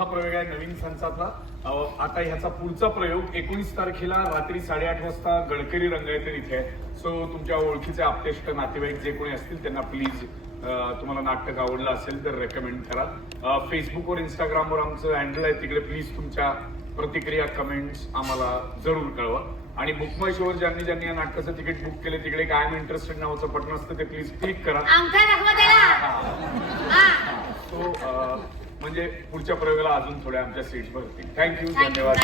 चौथा प्रयोग आहे नवीन संचातला. आता ह्याचा पुढचा प्रयोग 19 तारखेला रात्री 8:30 वाजता गडकरी रंगायतन इथे आहे. सो तुमच्या ओळखीचे आप्तेष्ट नातेवाईक जे कोणी असतील त्यांना प्लीज तुम्हाला नाटक आवडलं असेल तर रेकमेंड करा. फेसबुकवर इंस्टाग्रामवर आमचं हँडल आहे, तिकडे प्लीज तुमच्या प्रतिक्रिया कमेंट्स आम्हाला जरूर कळवा. आणि बुक माय शोवर ज्यांनी या नाटकाचं तिकीट बुक केले तिकडे कायम इंटरेस्टेड नावाचं बटन असतं ते प्लीज क्लिक करा. सो म्हणजे पुढच्या प्रयोगाला अजून थोड्या आमच्या सीट्स भरतील. थँक्यू, धन्यवाद.